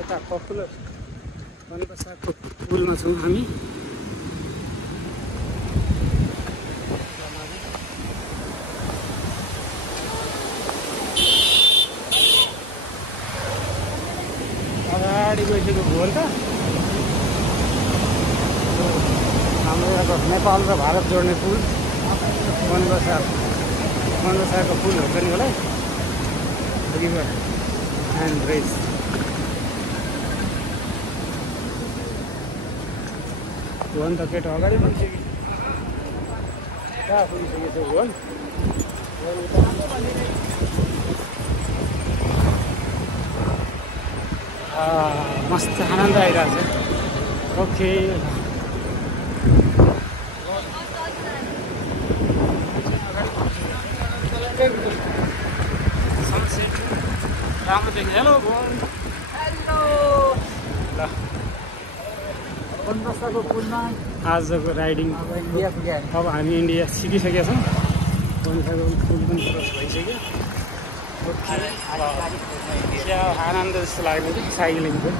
यता पपुलर बनबसाको पुलमा छौँ हामी। अगाडि गइसकेको हो नि त हाम्रो यहाँको नेपाल र भारत जोड्ने पुल बनबसाको पुल हो नि होला रिभर एन्ड ब्रिज। भुवन त केटा अगाडि पुगिसक्यो, कहाँ पुगिसकेको छ भुवन? मस्त आनन्द आइरहेको छ। ओके सनसेट राम्रो देखिन्छ। हेलो भुवन। हेलो ल बनबसाको पुलमा आजको राइडिङ अब हामी इन्डिया सिकिसकेका छौँ। बनबसाको पुल पनि क्रस भइसक्यो। ओके आनन्द जस्तो लाग्यो साइक्लिङको।